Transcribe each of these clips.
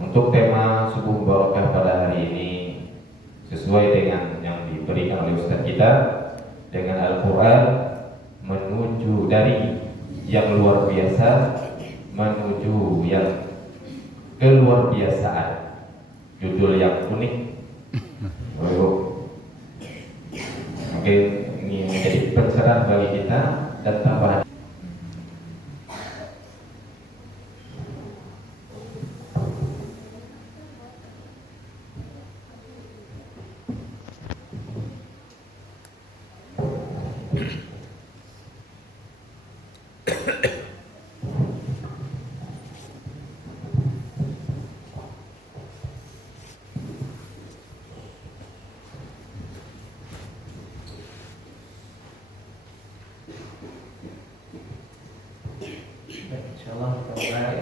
Untuk tema subuh barokah pada hari ini sesuai dengan yang diberikan oleh Ustaz kita dengan Al-Quran, menuju dari yang luar biasa menuju yang keluar biasaan. Judul yang unik. Oke, ini menjadi pencerahan bagi kita dan tambahan. Insyaallah kita mulai.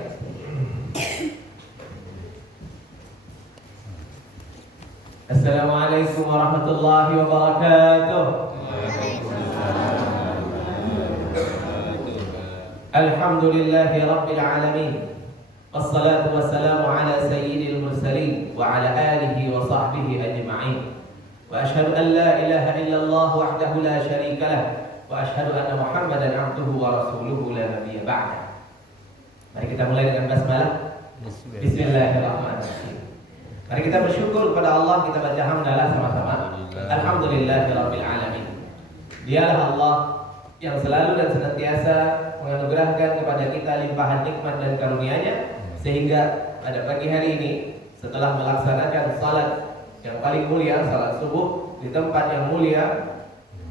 Assalamualaikum warahmatullahi wabarakatuh. Alhamdulillahi rabbil alamin. Wassalatu wassalamu ala sayyidil mursalin wa ala alihi wa sahbihi ajma'in. Wa ashhadu an la ilaha illallah wahdahu la syarika lah wa ashhadu anna Muhammadan abduhu wa rasuluhu la nabiyya ba'da. Mari kita mulai dengan basmalah. Bismillahirrahmanirrahim. Mari kita bersyukur kepada Allah, kita baca hamdalah sama-sama. Alhamdulillahirabbil alamin. Dialah Allah yang selalu dan senantiasa menganugerahkan kepada kita limpahan nikmat dan karunia-Nya, sehingga pada pagi hari ini setelah melaksanakan salat yang paling mulia, salat subuh di tempat yang mulia,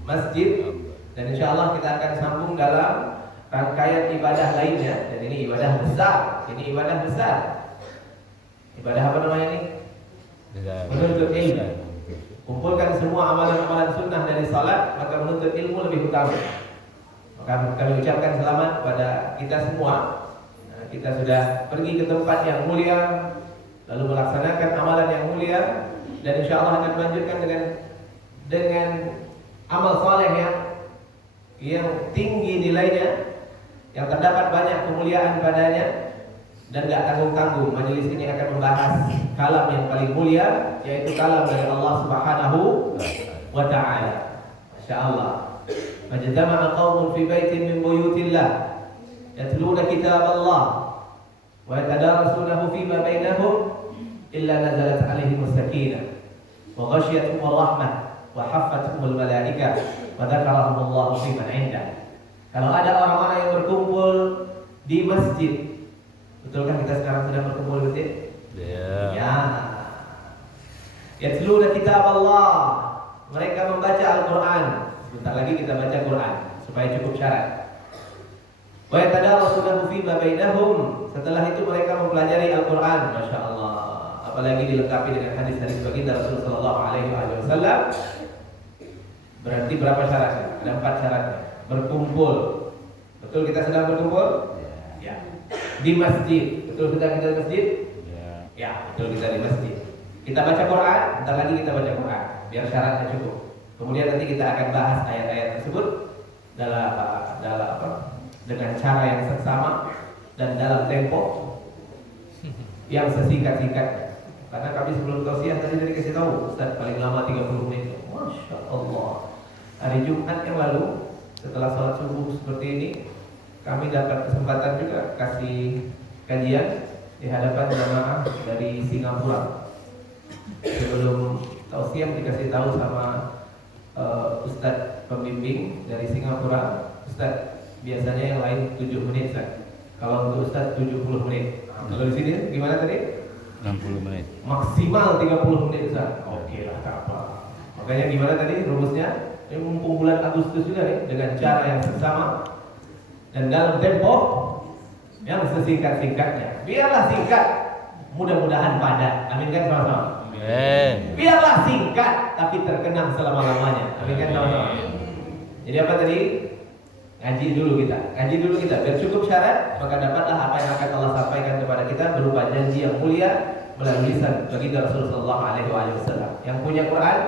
masjid, dan insyaallah kita akan sambung dalam rangkaian ibadah lainnya. Dan ini ibadah besar. Ini ibadah besar. Ibadah apa namanya ini? Menuntut ilmu. Kumpulkan semua amalan-amalan sunnah dari salat, maka menuntut ilmu lebih utama. Maka kami ucapkan selamat kepada kita semua. Kita sudah pergi ke tempat yang mulia, lalu melaksanakan amalan yang mulia, dan insyaallah akan melanjutkan dengan amal saleh yang tinggi nilainya, yang terdapat banyak kemuliaan padanya, dan gak tanggung-tanggung. Majelis ini akan membahas kalam yang paling mulia, yaitu kalam dari Allah Subhanahu wa ta'ala. Masya Allah. Majtama'a qaumun fi baitin min buyutillah yatluna kitab Allah wa yatadarasunahu fima bainahum illa nazalat alaihim as-sakinah wa ghashiyatuhum ar-rahmah wa haffatuhum al-malaikah wa dzakarahum Allah fi man 'indah. Kalau ada orang-orang yang berkumpul di masjid, betulkah kita sekarang sedang berkumpul di masjid? Ya. Yatluna kitab Allah. Mereka membaca Al-Quran. Sebentar lagi kita baca Quran supaya cukup syarat. Wa yatadarasunahu fima bainahum. Setelah itu mereka mempelajari Al-Quran. Masya Allah. Apalagi dilengkapi dengan hadis-hadis baginda Rasulullah sallallahu alaihi wasallam. Berarti berapa syaratnya? Ada 4 syaratnya. Berkumpul. Betul kita sedang berkumpul? Ya. Di masjid. Betul kita di masjid? Ya, betul kita di masjid. Kita baca Quran, bentar lagi kita baca Quran, biar syaratnya cukup. Kemudian nanti kita akan bahas ayat-ayat tersebut dengan cara yang seksama dan dalam tempo yang sesingkat-singkatnya. Karena kami sebelum tausiah tadi dikasih tahu, Ustaz, paling lama 30 menit. Masya Allah. Hari Jumat yang lalu setelah sholat subuh seperti ini, kami dapat kesempatan juga kasih kajian di hadapan jamaah dari Singapura. Sebelum tausiah dikasih tahu sama Ustadz pembimbing dari Singapura, Ustadz biasanya yang lain 7 menit, Ustadz. Kalau untuk Ustadz 70 menit. Kalau di sini gimana tadi? 60 menit. Maksimal 30 menit, Ustadz. Oke lah, apa. Makanya gimana tadi rumusnya? Ini mumpung bulan Agustus juga nih, dengan cara yang seksama dan dalam tempo yang sesingkat-singkatnya. Biarlah singkat, mudah-mudahan padat. Amin kan sama-sama? Biarlah singkat tapi terkenang selama-lamanya. Amin kan sama-sama? Jadi apa tadi? Ngaji dulu kita. Biar cukup syarat, maka dapatlah apa yang akan Allah sampaikan kepada kita berupa janji yang mulia melalui lisan baginda Rasulullah alaihi wasallam. Yang punya Quran,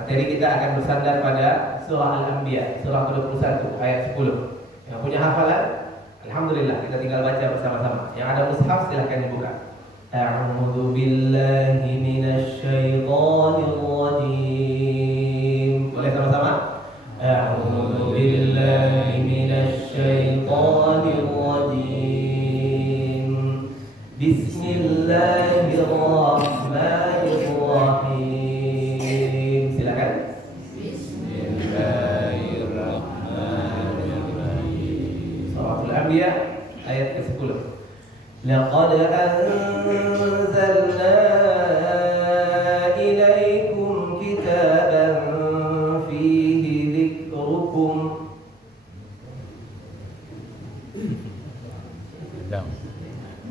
materi kita akan bersandar pada surah Al-Anbiya, surah ke-21 ayat 10. Yang punya hafalan Alhamdulillah, kita tinggal baca bersama-sama. Yang ada mushaf silahkan dibuka. A'udzu billahi minasy syaithanir rajim. Boleh sama-sama? A'udzu billahi minasy syaithanir rajim. Bismillahirrahmanirrahim. Silakan. Suratul Anbiya ayat ke-10. Laqad anzalna ilaikum kitaban fihi dzikrukum.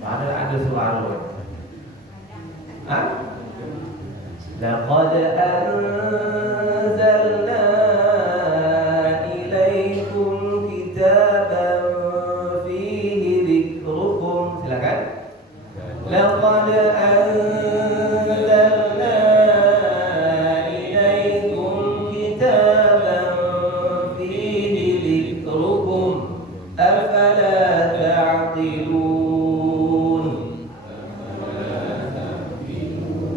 Padahal ada suara. Hah? Laqad anzalna ilaikum kitaban fihi dzikrukum. Silakan. Laqad anzalna ilaikum kitaban fihi dzikrukum. Afala ta'qilun.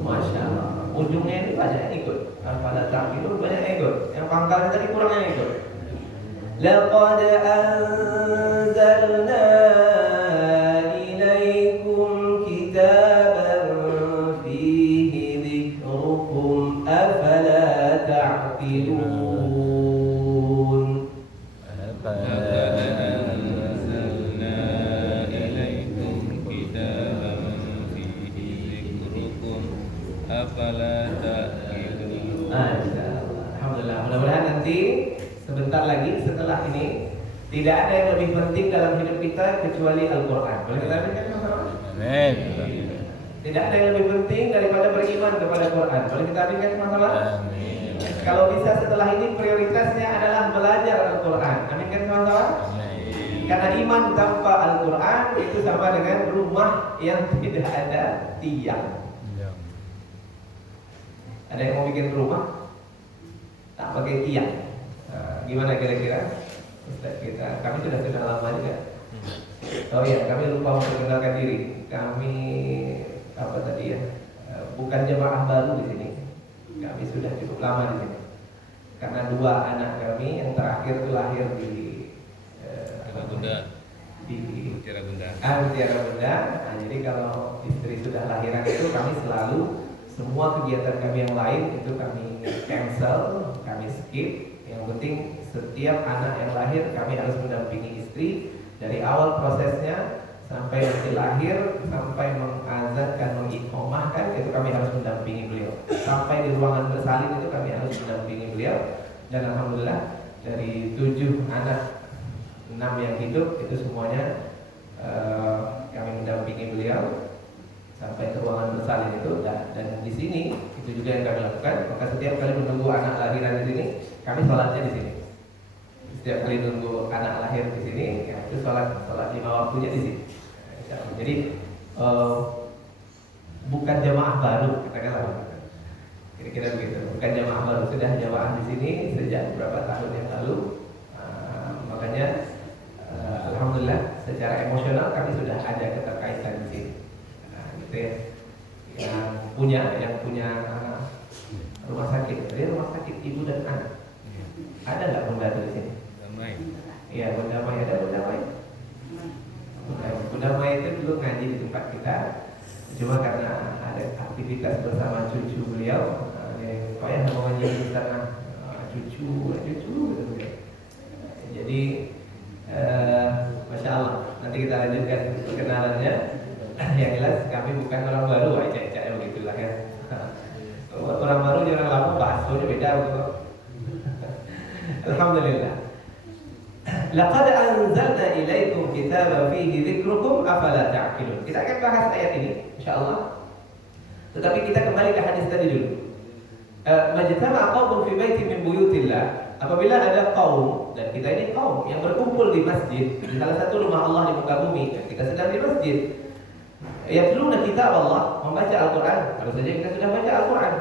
Masya Allah. Ujungnya ini banyak yang ikut. Afala ta'qilun banyak yang ikut. Yang pangkalnya tadi kurang yang ikut. Laqad anzalna ilaikum kitaban fihi dzikrukum. Afala ta'qilun. Alhamdulillah. Mudah-mudahan nanti sebentar lagi setelah ini tidak ada yang lebih penting dalam hidup kita kecuali Al-Quran. Boleh kita aminkan sama-sama? Amin. Tidak ada yang lebih penting daripada beriman kepada Quran. Boleh kita aminkan sama-sama? Amin. Kalau bisa setelah ini prioritasnya adalah belajar Al-Quran. Aminkan sama-sama? Karena iman tanpa Al-Quran itu sama dengan rumah yang tidak ada tiang. Ada yang mau bikin rumah tak pakai tiang? Gimana kira-kira? Ustaz kita, kami sudah kenal lama juga. Oh iya, kami lupa memperkenalkan diri. Kami apa tadi ya? Bukan jemaah baru di sini. Kami sudah cukup lama di sini. Karena dua anak kami yang terakhir itu lahir di Bunda. Di Tiara Bunda. Tiara Bunda. Nah, jadi kalau istri sudah lahiran itu kami selalu semua kegiatan kami yang lain itu kami cancel, kami skip. Yang penting setiap anak yang lahir kami harus mendampingi istri dari awal prosesnya sampai nanti lahir, sampai mengazankan, mengiqomahkan, itu kami harus mendampingi beliau. Sampai di ruangan bersalin itu kami harus mendampingi beliau. Dan alhamdulillah dari 7 anak, 6 yang hidup itu semuanya kami mendampingi beliau sampai ke ruangan bersalin itu. Dan di sini itu juga yang kami lakukan. Maka setiap kali menunggu anak lahiran di sini, kami sholatnya di sini. Setiap kali menunggu anak lahir di sini, ya, itu sholat 5 waktunya di sini. Jadi bukan jamaah baru, katakanlah. Kira-kira begitu. Bukan jamaah baru, sudah jamaah di sini sejak beberapa tahun yang lalu. Makanya alhamdulillah secara emosional kami sudah ada keterkaitan di sini. Gitu ya. Yang punya rumah sakit, jadi rumah sakit ibu dan anak. Ada nggak Bunda di sini? Damai. Iya, Bunda Mai, ada Bunda Mai. Bunda Mai itu dulu ngaji di tempat kita. Cuma karena ada aktivitas bersama cucu beliau, Pak ya mau ngaji di sana, cucu gitu. Jadi masya Allah, nanti kita lanjutkan perkenalannya. Yang jelas kami bukan orang baru, aja begitulah ya. Orang baru jangan lama bahasanya beda begitu. Alhamdulillah. Laqad anzalna ilaikum kitaban fihi dzikrukum afala ta'qilun. Kita akan bahas ayat ini insyaallah. Tetapi kita kembali ke hadis tadi dulu. Majtama'a qaumun fi baitin min buyutillah. Apabila ada kaum, dan kita ini kaum yang berkumpul di masjid, di salah satu rumah Allah di muka bumi, dan kita sedang di masjid. Yatluna kitab Allah, membaca Al-Quran. Baru saja kita sudah baca Al-Quran.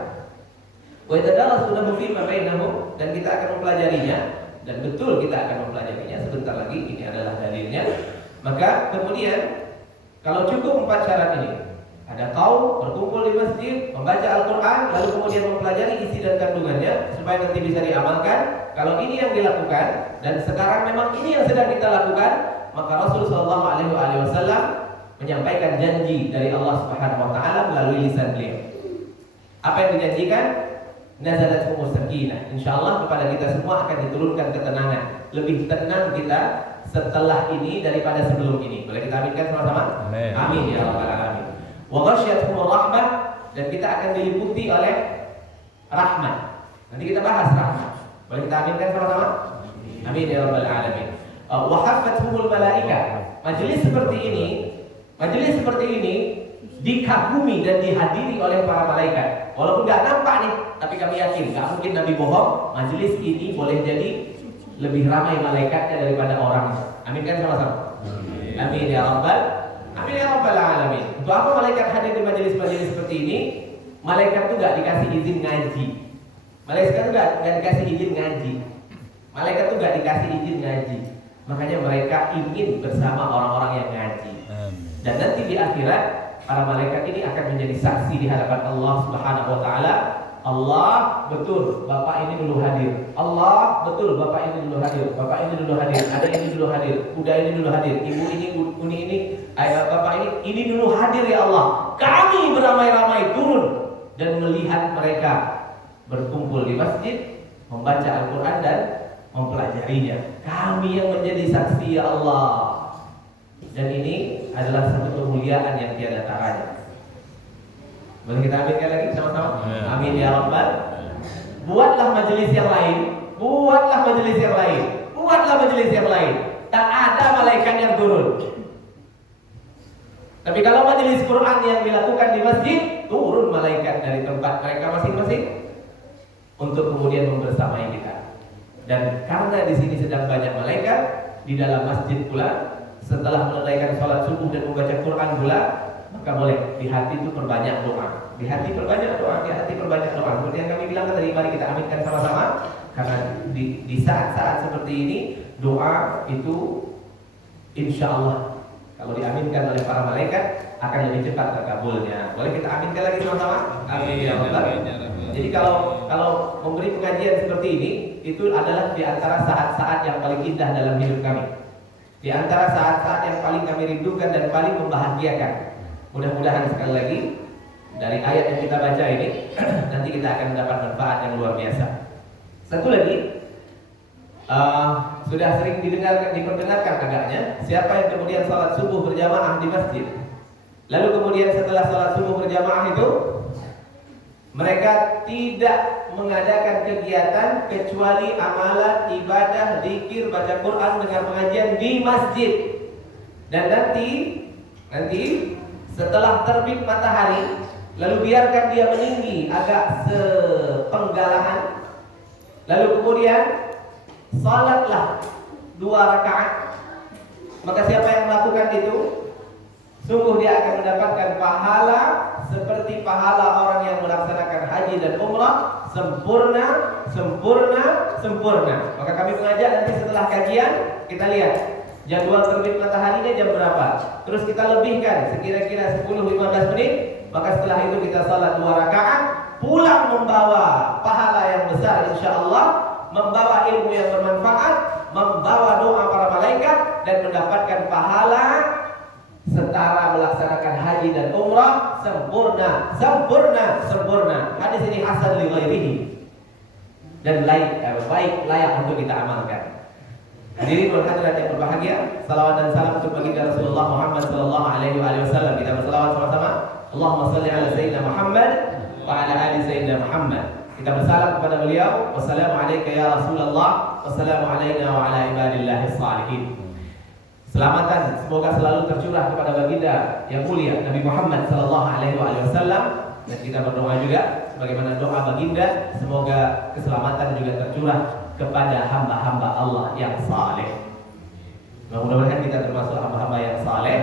Wa yatadarasuna fima bainahum, dan kita akan mempelajarinya. Dan betul kita akan mempelajarinya sebentar lagi. Ini adalah dalilnya. Maka kemudian kalau cukup 4 syarat ini, ada kaum berkumpul di masjid, membaca Al-Quran, lalu kemudian mempelajari isi dan kandungannya supaya nanti bisa diamalkan. Kalau ini yang dilakukan dan sekarang memang ini yang sedang kita lakukan, maka Rasulullah SAW menyampaikan janji dari Allah Subhanahu Wa Taala melalui lisan beliau. Apa yang dijanjikan? Nazalat sakinah. Insyaallah kepada kita semua akan diturunkan ketenangan. Lebih tenang kita setelah ini daripada sebelum ini. Boleh kita aminkan sama-sama? Amin ya rabbal alamin. Wa ghasyiyatuhum rahmah, dan kita akan diliputi oleh rahmat. Nanti kita bahas rahmat. Boleh kita aminkan sama-sama? Amin ya rabbal alamin. Wa haffathumul malaikah. Majelis seperti ini dikagumi dan dihadiri oleh para malaikat. Walaupun nggak nampak nih, tapi kami yakin nggak mungkin Nabi bohong. Majelis ini boleh jadi lebih ramai malaikatnya daripada orangnya. Amin kan sama-sama? Amin ya rabbal alamin. Untuk apa malaikat hadir di majelis-majelis seperti ini? Malaikat itu nggak dikasih izin ngaji. Malaikat itu nggak dikasih izin ngaji. Malaikat itu nggak dikasih izin ngaji. Makanya mereka ingin bersama orang-orang yang ngaji. Dan nanti di akhirat para malaikat ini akan menjadi saksi di hadapan Allah Subhanahu Wa Taala. Allah, betul Bapak ini dulu hadir. Allah, betul Bapak ini dulu hadir. Bapak ini dulu hadir. Ada ini dulu hadir. Kuda ini dulu hadir. Ibu ini, uni ini, ayah Bapak ini dulu hadir ya Allah. Kami beramai-ramai turun dan melihat mereka berkumpul di masjid, membaca Al-Quran dan mempelajarinya. Kami yang menjadi saksi ya Allah. Dan ini adalah satu kemuliaan yang tiada taranya. Boleh kita aminkan lagi sama-sama? Amin ya rabbal. Buatlah majelis yang lain. Buatlah majelis yang lain. Buatlah majelis yang lain. Tak ada malaikat yang turun. Tapi kalau majelis Quran yang dilakukan di masjid, turun malaikat dari tempat mereka masing-masing untuk kemudian membersamai kita. Dan karena di sini sedang banyak malaikat di dalam masjid pula, setelah menunaikan sholat subuh dan membaca Quran pula, maka boleh di hati itu perbanyak doa. Di hati perbanyak doa, di hati perbanyak doa. Seperti yang kami bilang tadi, mari kita aminkan sama-sama. Karena di saat-saat seperti ini, doa itu insya Allah kalau diaminkan oleh para malaikat akan lebih cepat terkabulnya. Boleh kita aminkan lagi sama-sama? Amin ya rabbal. Jadi kalau memberi pengajian seperti ini, itu adalah di antara saat-saat yang paling indah dalam hidup kami. Di antara saat-saat yang paling kami rindukan dan paling membahagiakan. Mudah-mudahan sekali lagi dari ayat yang kita baca ini nanti kita akan mendapat manfaat yang luar biasa. Satu lagi, sudah sering diperdengarkan agaknya, siapa yang kemudian sholat subuh berjamaah di masjid, lalu kemudian setelah sholat subuh berjamaah itu mereka tidak mengadakan kegiatan kecuali amalan, ibadah, zikir, baca Quran, dengar pengajian di masjid. Dan nanti setelah terbit matahari, lalu biarkan dia meninggi agak sepenggalahan, lalu kemudian salatlah 2 rakaat. Maka siapa yang melakukan itu, sungguh dia akan mendapatkan pahala seperti pahala orang yang melaksanakan haji dan umrah, sempurna. Maka kami mengajak nanti setelah kajian, kita lihat jadwal terbit mataharinya jam berapa. Terus kita lebihkan sekira-kira 10-15 menit. Maka setelah itu kita salat 2 rakaat, pulang membawa pahala yang besar insyaallah, membawa ilmu yang bermanfaat, membawa doa para malaikat, dan mendapatkan pahala setara melaksanakan haji dan umrah sempurna. Hadis ini hasan li ghairihi dan baik layak untuk kita amalkan. Hadirin wal hadirat yang berbahagia, salawat dan salam untuk baginda Rasulullah Muhammad sallallahu alaihi wasallam. Kita berselawat sama-sama. Allahumma shalli ala sayyidina Muhammad wa ala ali sayyidina Muhammad. Kita bersalam kepada beliau. Wassalamu alayka ya Rasulullah, wassalamu alayna wa ala ibadillahis salihin. Selamatan semoga selalu tercurah kepada baginda yang mulia Nabi Muhammad sallallahu alaihi wasallam, dan kita berdoa juga sebagaimana doa baginda, semoga keselamatan juga tercurah kepada hamba-hamba Allah yang saleh. Mudah-mudahan kita termasuk hamba-hamba yang saleh,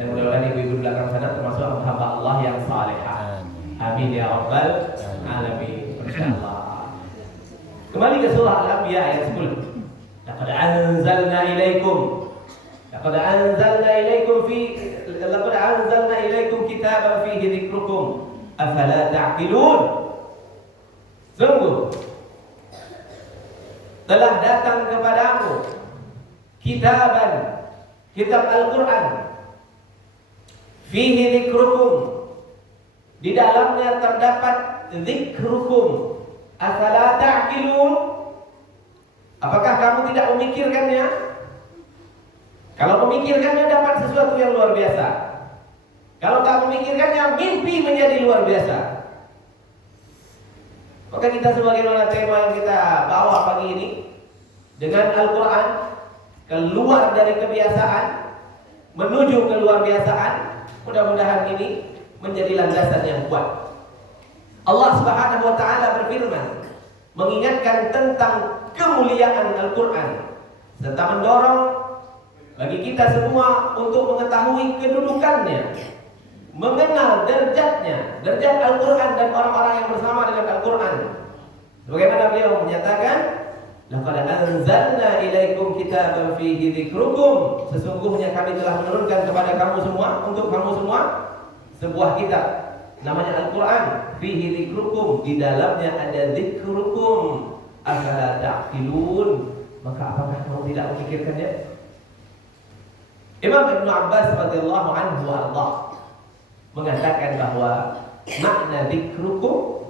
dan mudah-mudahan ibu-ibu belakang sana termasuk hamba-hamba Allah yang salehah. Amin ya rabbal alamin. Insyaallah. Kembali ke surah Al-Anbiya ayat 10. Laqad anzalna ilaikum Laqad anzalna ilaikum kitaban fihi dzikrukum afala ta'qilun. Sungguh telah datang kepadamu kitab Al-Quran, fihi dzikrukum, di dalamnya terdapat dzikrukum, afala ta'qilun. Apakah kamu tidak memikirkannya? Kalau memikirkannya dapat sesuatu yang luar biasa. Kalau tak memikirkannya, mimpi menjadi luar biasa. Maka kita sebagaimana tema yang kita bawa pagi ini, dengan Al-Quran keluar dari kebiasaan menuju ke luar biasaan, mudah-mudahan ini menjadi landasan yang kuat. Allah Subhanahu wa taala berfirman mengingatkan tentang kemuliaan Al-Quran serta mendorong bagi kita semua untuk mengetahui kedudukannya, mengenal derajatnya, derajat Al-Quran dan orang-orang yang bersama dengan Al-Quran. Sebagaimana beliau menyatakan, laqad anzalna ilaikum kitaban fihi dzikrukum, sesungguhnya kami telah menurunkan kepada kamu semua, untuk kamu semua, sebuah kitab namanya Al-Quran, fihi dzikrukum, di dalamnya ada dzikrukum, afala ta'qilun, maka apakah kamu tidak memikirkannya? Imam Ibnu Abbas radhiyallahu anhu warḍah mengatakan bahwa makna dzikrukum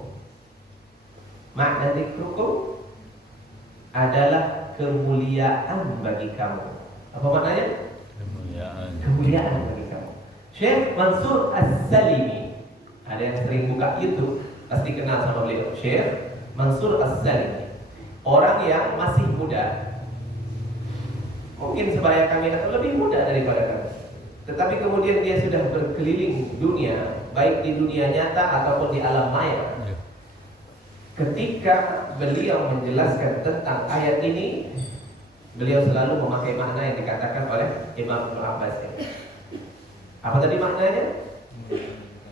adalah kemuliaan bagi kamu. Apa maknanya? Kemuliaan bagi kamu. Syekh Mansur As-Salimi, ada yang sering buka YouTube pasti kenal sama beliau. Syekh Mansur As-Salimi, orang yang masih muda, mungkin sebaya kami atau lebih muda daripada kami, tetapi kemudian dia sudah berkeliling dunia, baik di dunia nyata ataupun di alam maya. Ketika beliau menjelaskan tentang ayat ini, beliau selalu memakai makna yang dikatakan oleh Imam Ibnu Abbas. Apa tadi maknanya?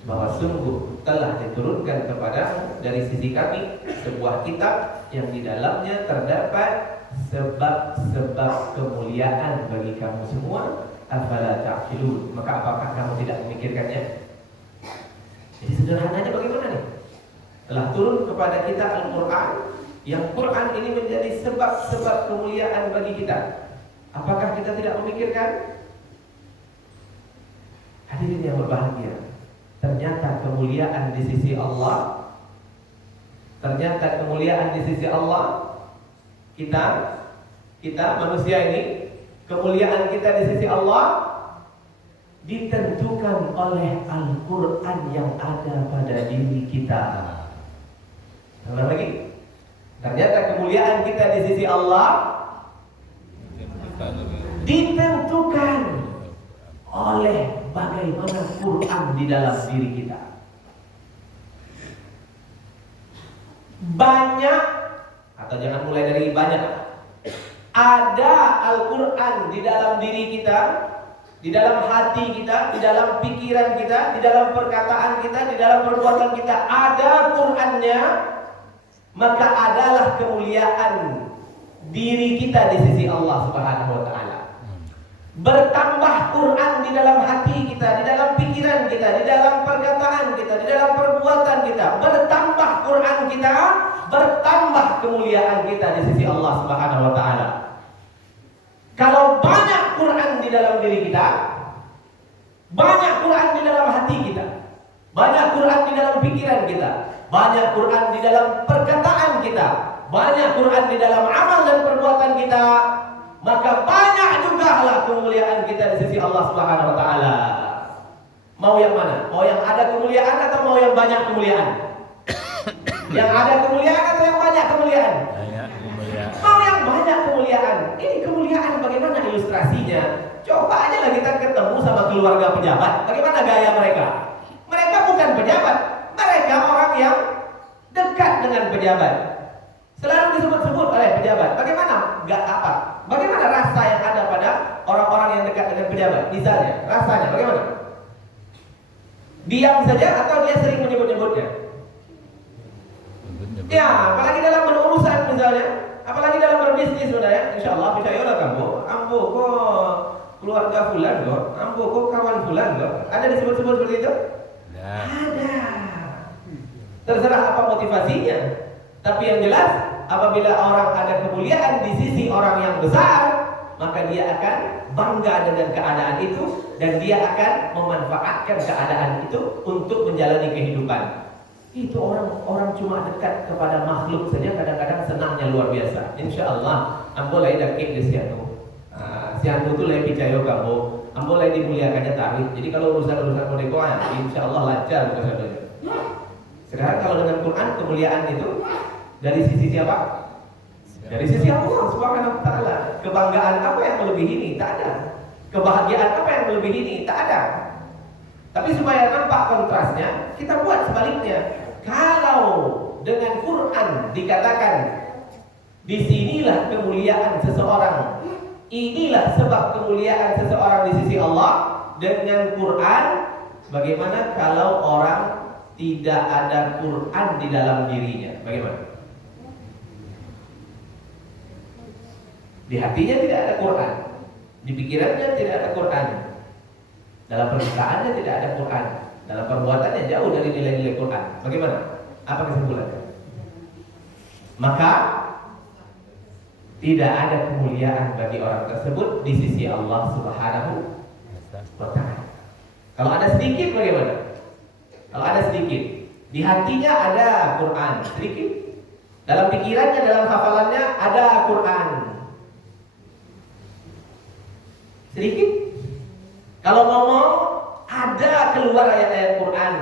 Bahwa sungguh telah diturunkan kepada dari sisi kami sebuah kitab yang di dalamnya terdapat sebab-sebab kemuliaan bagi kamu semua. Afala ta'qilun, maka apakah kamu tidak memikirkannya? Jadi sederhananya bagaimana nih? Telah turun kepada kita Al-Quran, yang Quran ini menjadi sebab-sebab kemuliaan bagi kita. Apakah kita tidak memikirkan? Hadirin yang berbahagia, ternyata kemuliaan di sisi Allah, kita manusia ini, kemuliaan kita di sisi Allah ditentukan oleh Al-Quran yang ada pada diri kita. Ulang lagi. Ternyata kemuliaan kita di sisi Allah ditentukan oleh bagaimana Quran di dalam diri kita. Banyak, atau jangan mulai dari banyak, ada Al-Quran di dalam diri kita, di dalam hati kita, di dalam pikiran kita, di dalam perkataan kita, di dalam perbuatan kita, ada Qurannya, maka adalah kemuliaan diri kita di sisi Allah Subhanahu wa taala. Bertambah Quran di dalam hati kita, di dalam pikiran kita, di dalam perkataan kita, di dalam perbuatan kita, bertambah Quran kita, bertambah kemuliaan kita di sisi Allah Subhanahu wa taala. Kalau banyak Quran di dalam diri kita, banyak Quran di dalam hati kita, banyak Quran di dalam pikiran kita, banyak Quran di dalam perkataan kita, banyak Quran di dalam amal dan perbuatan kita, maka banyak juga lah kemuliaan kita di sisi Allah Subhanahu wa taala. Mau yang mana? Mau yang ada kemuliaan atau mau yang banyak kemuliaan? Yang ada kemuliaan atau yang banyak kemuliaan? Mau yang banyak kemuliaan. Ini kemuliaan bagaimana ilustrasinya? Coba aja lah kita ketemu sama keluarga pejabat. Bagaimana gaya mereka? Mereka bukan pejabat, mereka orang yang dekat dengan pejabat, selalu disebut-sebut oleh pejabat. Bagaimana? Gak apa? Bagaimana rasa yang ada pada orang-orang yang dekat dengan pejabat? Misalnya, rasanya bagaimana? Diam saja atau dia sering menyebut-nyebutnya? Ya, apalagi dalam berurusan misalnya, apalagi dalam berbisnis saudara, insyaallah percayalah kamu, ambo kok keluarga fulan kok, ambo kok kawan fulan kok. Ada disebut-sebut seperti itu? Nah. Ada. Terserah apa motivasinya. Tapi yang jelas, apabila orang ada kemuliaan di sisi orang yang besar, maka dia akan bangga dengan keadaan itu dan dia akan memanfaatkan keadaan itu untuk menjalani kehidupan. Itu orang cuma dekat kepada makhluk saja kadang-kadang senangnya luar biasa. Insya Allah, ambo lai dakik di sianu. Sianu tu lai percaya kamu, ambo lai dimuliakannya tarik. Jadi kalau urusan-urusan kodekoan, insya Allah lancar bukan saja. Sekarang kalau dengan Quran kemuliaan itu dari sisi siapa? Dari sisi Allah Subhanahu wa taala. Kebanggaan apa yang melebihi ini? Tak ada. Kebahagiaan apa yang melebihi ini? Tak ada. Tapi supaya nampak kontrasnya, kita buat sebaliknya. Kalau dengan Quran dikatakan disinilah kemuliaan seseorang, inilah sebab kemuliaan seseorang di sisi Allah. Dengan Quran, bagaimana kalau orang tidak ada Quran di dalam dirinya? Bagaimana? Di hatinya tidak ada Quran, di pikirannya tidak ada Quran, dalam perkataannya tidak ada Quran, dalam perbuatannya jauh dari nilai-nilai Quran. Bagaimana? Apa kesimpulannya? Maka tidak ada kemuliaan bagi orang tersebut di sisi Allah Subhanahu wa taala. Kalau ada sedikit bagaimana? Kalau ada sedikit, di hatinya ada Quran, sedikit. Dalam pikirannya, dalam hafalannya ada Quran, sedikit. Kalau ngomong ada keluar ayat-ayat Quran,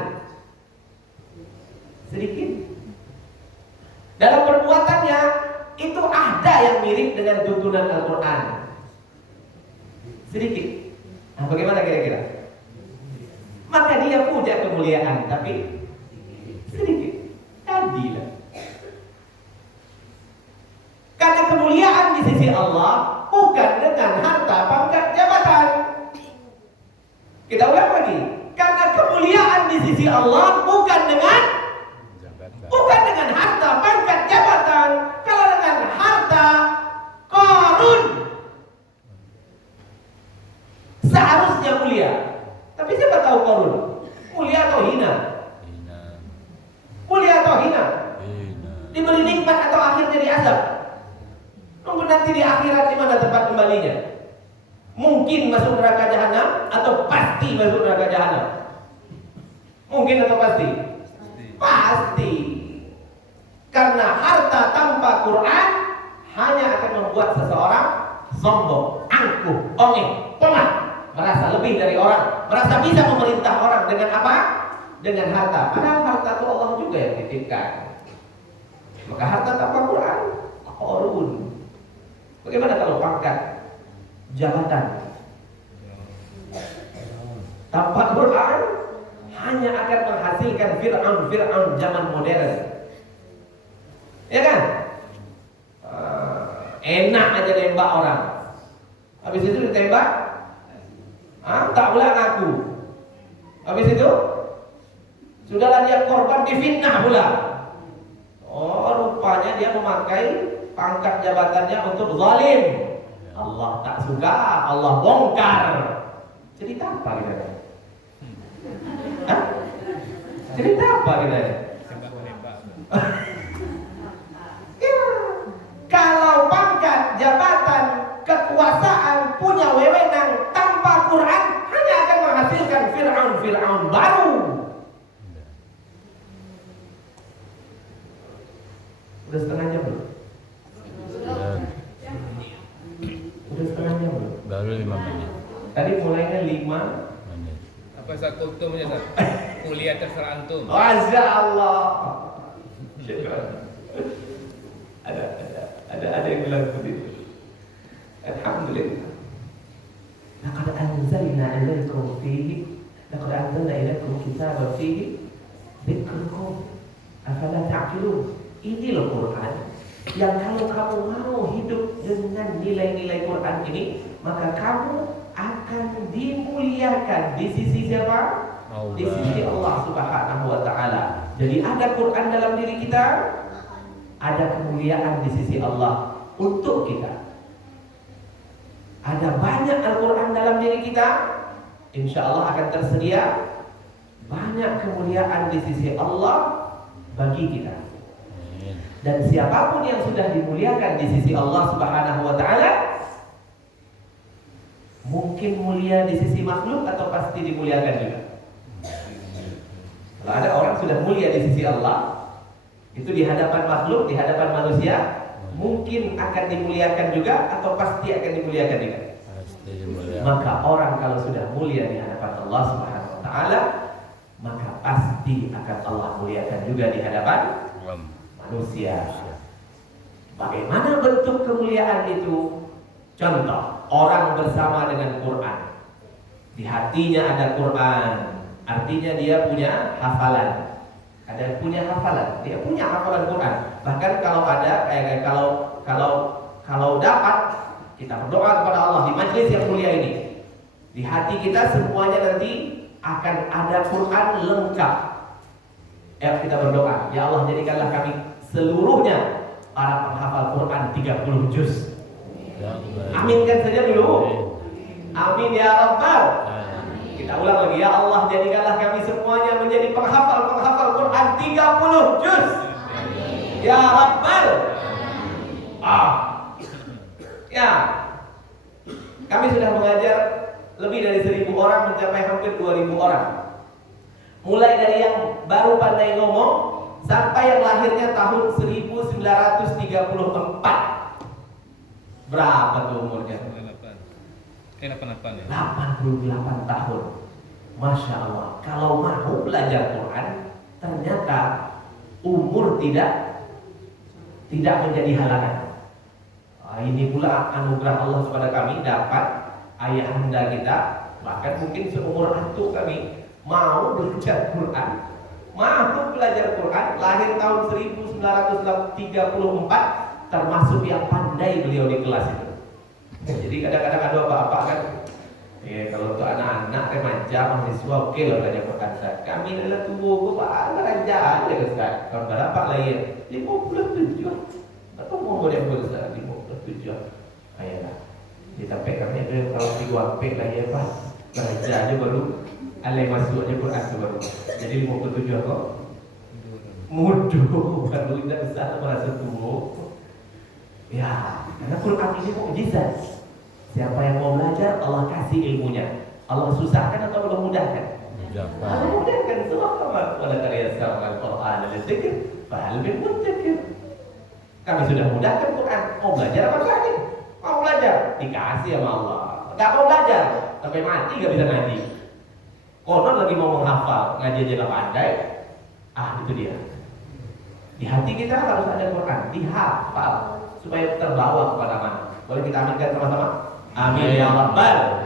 sedikit. Dalam perbuatannya itu ada yang mirip dengan tuntunan Al-Quran, sedikit. Nah, bagaimana kira-kira? Maka dia punya kemuliaan, tapi sedikit. Tadilah. Karena kemuliaan di sisi Allah bukan dengan harta, pangkat, jabatan. Kita ulang lagi. Karena kemuliaan di sisi Allah bukan dengan harta, pangkat, jabatan. Kalau dengan harta, Qarun seharusnya mulia. Tapi siapa tahu Qarun mulia atau hina? Mulia atau hina? Diberi nikmat atau akhirnya diazab? Nunggu nanti di akhirat di mana tempat kembalinya? Mungkin masuk neraka jahanam atau pasti masuk neraka jahanam? Mungkin atau pasti? Pasti. Karena harta tanpa Quran hanya akan membuat seseorang sombong, angkuh, ongeh, pengah, merasa lebih dari orang, merasa bisa memerintah orang dengan apa? Dengan harta. Padahal harta itu Allah juga yang titipkan. Maka harta tanpa Quran, Qarun. Bagaimana kalau pangkat, jabatan tanpa Quran hanya akan menghasilkan Fir'aun zaman modern. Ya kan? Enak aja nembak orang. Habis itu ditembak, tak ulang aku. Habis itu sudahlah dia korban difitnah pula. Oh, rupanya dia memakai pangkat jabatannya untuk zalim. Allah tak suka, Allah bongkar. Cerita apa kita? Hah? Cerita apa kita? Kalau pangkat, jabatan, kekuasaan, punya wewenang tanpa Quran hanya akan menghasilkan Fir'aun baru. Udah setengah jam belum? Udah setengah jam belum? Baru 5 menit. Tadi mulainya 5 menit. Apa Ustaz kultumnya Ustaz? Kuliah terserah antum. Masya Allah. Ada yang bilang begitu. Alhamdulillah. Laqad anzalna ilaikum kitaban fihi dzikrukum afala ta'qilun. Ini loh Quran yang kalau kamu mau hidup dengan nilai-nilai Quran ini, maka kamu akan dimuliakan di sisi siapa? Di sisi Allah Subhanahu wa taala. Jadi ada Quran dalam diri kita, ada kemuliaan di sisi Allah untuk kita. ada banyak Al-Quran dalam diri kita, insya Allah akan tersedia banyak kemuliaan di sisi Allah bagi kita. Dan siapapun yang sudah dimuliakan di sisi Allah Subhanahu wa Ta'ala, mungkin mulia di sisi makhluk atau pasti dimuliakan juga. Kalau ada orang sudah mulia di sisi Allah, itu di hadapan makhluk, di hadapan manusia, mungkin akan dimuliakan juga atau pasti akan dimuliakan juga. Maka orang kalau sudah mulia di hadapan Allah Subhanahu wa Ta'ala, maka pasti akan Allah muliakan juga di hadapan manusia. Bagaimana bentuk kemuliaan itu? Contoh, orang bersama dengan Quran. Di hatinya ada Quran, artinya dia punya hafalan. Ada punya hafalan, dia punya hafalan Quran. Bahkan kalau ada kalau dapat, kita berdoa kepada Allah di majlis yang mulia ini. Di hati kita semuanya nanti akan ada Quran lengkap. Kita berdoa, ya Allah jadikanlah kami seluruhnya para penghafal Quran 30 juz. Aminkan saja dulu. Amin ya Rabbal. Kita ulang lagi, ya Allah jadikanlah kami semuanya menjadi penghafal Quran 30 juz. Ya Rabbal. Ya. Kami sudah mengajar lebih dari 1.000 orang mencapai hampir 2.000 orang. Mulai dari yang baru pandai ngomong sampai yang lahirnya tahun 1934. Berapa tuh umurnya? 88 ya. 88 tahun. Masya Allah. Kalau mau belajar Quran, ternyata umur tidak menjadi halangan. Ini pula anugerah Allah kepada kami, dapat ayahanda kita, bahkan mungkin seumur antum kami mau belajar Quran, lahir tahun 1934, termasuk yang pandai beliau di kelas itu. Jadi kadang-kadang ada bapak-bapak kan, kalau untuk anak-anak remaja mahasiswa oke lah belajar Quran. Kami adalah tubuh remaja aja Ustaz. Kalau berapa lah ya? 57. Atau mau boleh Ustaz 57. Ayolah. Ditapek kami ada kalau 3 lah ya Pak. Remaja aja baru alai masuk aja Quran baru. Jadi 57 kok. Mudah baru tidak bisa merasa tua. Ya, karena Quran ini mukjizat. Siapa yang mau belajar, Allah kasih ilmunya. Allah susahkan atau Allah mudahkan? Allah mudahkan. Subhanallah. Wala tayassara al-Qur'an lidzikr fahal min mudzakir. Kami sudah mudahkan Quran. Mau belajar apa lagi? Mau belajar, dikasih sama Allah. Enggak mau belajar, sampai mati enggak bisa ngaji. Konon lagi mau menghafal, ngaji aja enggak pandai. Itu dia. Di hati kita harus ada Quran, dihafal supaya terbawa kemana-mana. Boleh kita aminkan sama-sama? Amin ya Rabbal.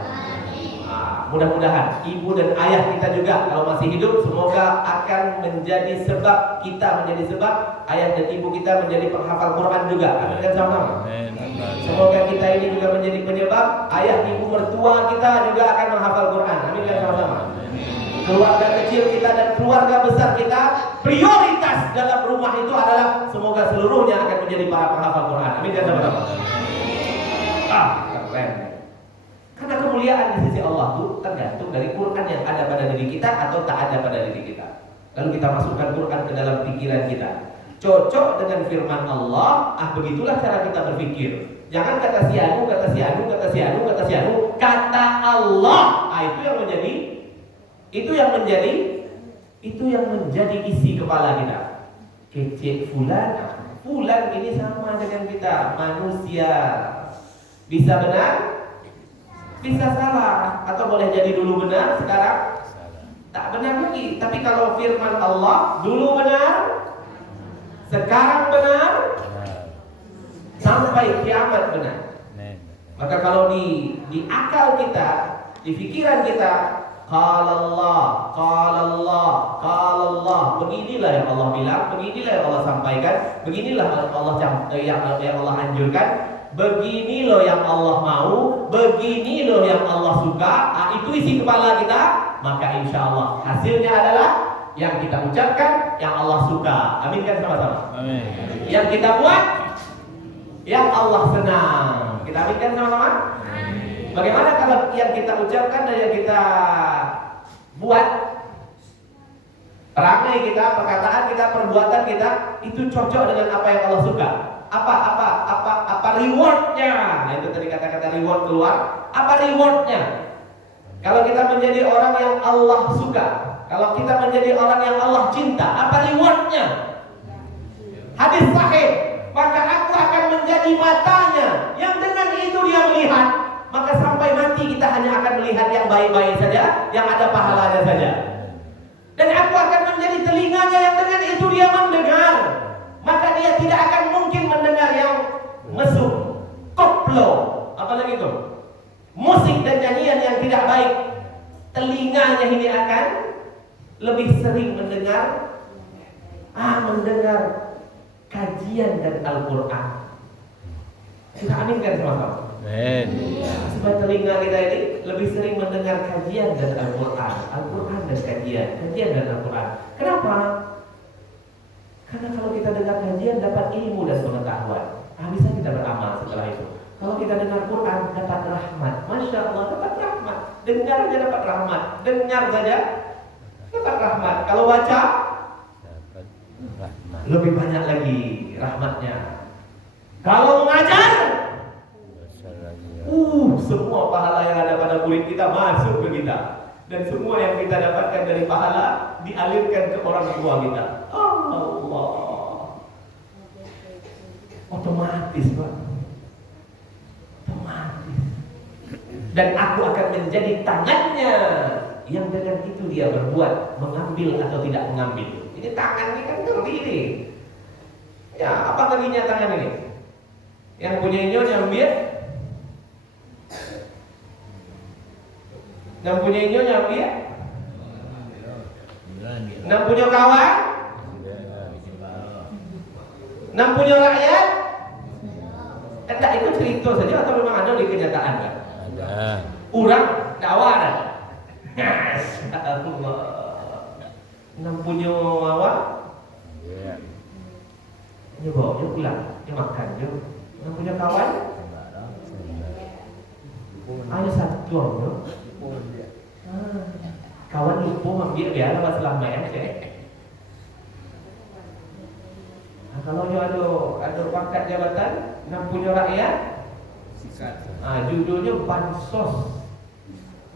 Mudah-mudahan ibu dan ayah kita juga kalau masih hidup semoga akan menjadi sebab kita menjadi sebab ayah dan ibu kita menjadi penghafal Quran juga. Aminkan sama-sama. Semoga kita ini juga menjadi penyebab ayah ibu mertua kita juga akan menghafal Quran. Aminkan sama-sama. Keluarga kecil kita dan keluarga besar kita, prioritas dalam rumah itu adalah semoga seluruhnya akan menjadi para penghafal Quran. Aminkan sama-sama. Keren. Karena kemuliaan di sisi Allah itu tergantung dari Quran yang ada pada diri kita atau tak ada pada diri kita. Lalu kita masukkan Quran ke dalam pikiran kita. Cocok dengan firman Allah, begitulah cara kita berpikir. Jangan kata si anu, kata si anu, kata si anu, kata si anu, kata Allah. Itu yang menjadi isi kepala kita. Kecil fulan ini sama dengan kita, manusia. Bisa benar, bisa salah, atau boleh jadi dulu benar, sekarang tak benar lagi. Tapi kalau firman Allah dulu benar, sekarang benar, sampai kiamat benar. Maka kalau di akal kita, di pikiran kita, qala Allah, beginilah yang Allah bilang, beginilah yang Allah sampaikan, beginilah yang Allah anjurkan. Begini loh yang Allah mau, begini loh yang Allah suka. Itu isi kepala kita, maka insya Allah hasilnya adalah yang kita ucapkan, yang Allah suka. Aminkan sama-sama. Amin. Yang kita buat, yang Allah senang. Kita aminkan sama-sama. Bagaimana kalau yang kita ucapkan dan yang kita buat, perangai kita, perkataan kita, perbuatan kita itu cocok dengan apa yang Allah suka? Apa rewardnya? Nah, itu tadi kata-kata reward keluar. Apa rewardnya? Kalau kita menjadi orang yang Allah suka, kalau kita menjadi orang yang Allah cinta, apa rewardnya? Hadis sahih, maka aku akan menjadi matanya yang dengan itu dia melihat. Maka sampai mati kita hanya akan melihat yang baik-baik saja, yang ada pahalanya saja. Dan aku akan menjadi telinganya yang dengan itu dia mendengar. Maka dia tidak akan mungkin mendengar yang mesum, koplo, apalagi itu, musik dan nyanyian yang tidak baik. Telinganya ini akan lebih sering mendengar kajian dan Al-Quran. Kita aminkan sama-sama. Sebab telinga kita ini lebih sering mendengar kajian dan Al-Quran, Al-Quran dan kajian dan Al-Quran. Kenapa? Karena kalau kita dengar kajian dapat ilmu dan pengetahuan, bisa kita beramal setelah itu. Kalau kita dengar Quran dapat rahmat, Masya Allah dapat rahmat. Dengar saja dapat rahmat, dengar saja dapat rahmat. Kalau baca dapat rahmat. Lebih banyak lagi rahmatnya. Kalau mengajar, semua pahala yang ada pada murid kita masuk ke kita. Dan semua yang kita dapatkan dari pahala dialirkan ke orang tua kita. Allah. Otomatis, Pak. Otomatis. Dan aku akan menjadi tangannya yang dengan itu dia berbuat, mengambil atau tidak mengambil. Ini tangan ini kan terdiri. Ya, apa tadinya tangan ini? Yang punya nyambil, yang punya nyambil, yang punya kawan, yang punya rakyat. Enggak, itu cerita saja atau memang ada di kenyataan kan? Ada. Urang kawan. Allah. Yang punya awak. Iya. Dia bawa dia pulang, dia makan dia. Yang punya kawan. Ada satu orang. Kawan lupa ambil dia lewat selama ya. Kalau dia ada pangkat jabatan, yang punya rakyat, Sikat. judulnya bansos.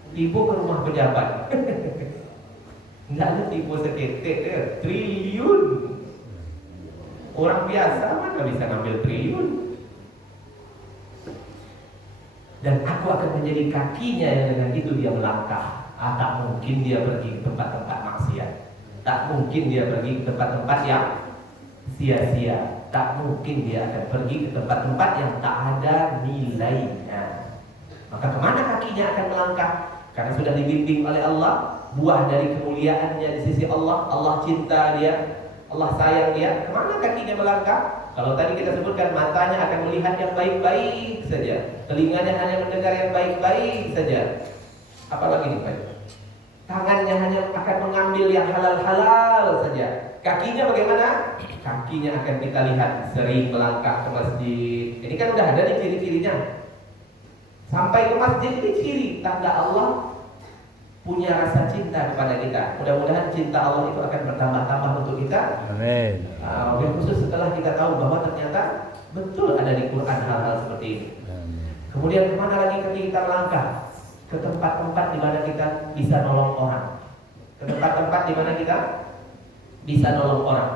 Ibu ke rumah pejabat. Tidak ada tipu seketik dia, triliun. Orang biasa mana bisa ngambil triliun. Dan aku akan menjadi kakinya yang dengan itu dia melangkah. Tak mungkin dia pergi ke tempat-tempat maksiat. Tak mungkin dia pergi ke tempat-tempat yang sia-sia. Tak mungkin dia akan pergi ke tempat-tempat yang tak ada nilainya. Maka kemana kakinya akan melangkah? Karena sudah dibimbing oleh Allah, buah dari kemuliaannya di sisi Allah. Allah cinta dia, Allah sayang dia. Kemana kakinya melangkah? Kalau tadi kita sebutkan matanya akan melihat yang baik-baik saja, telinganya hanya mendengar yang baik-baik saja. Apalagi nih Pak? Tangannya hanya akan mengambil yang halal-halal saja. Kakinya bagaimana? Kakinya akan kita lihat sering melangkah ke masjid. Ini kan udah ada nih ciri-cirinya. Sampai ke masjid ini ciri tanda Allah punya rasa cinta kepada kita. Mudah-mudahan cinta Allah itu akan bertambah-tambah untuk kita. Amin. Khusus setelah kita tahu bahwa ternyata betul ada di Quran hal-hal seperti ini. Kemudian kemana lagi kaki kita melangkah? Ke tempat-tempat di mana kita bisa nolong orang. Ke tempat-tempat di mana kita bisa nolong orang.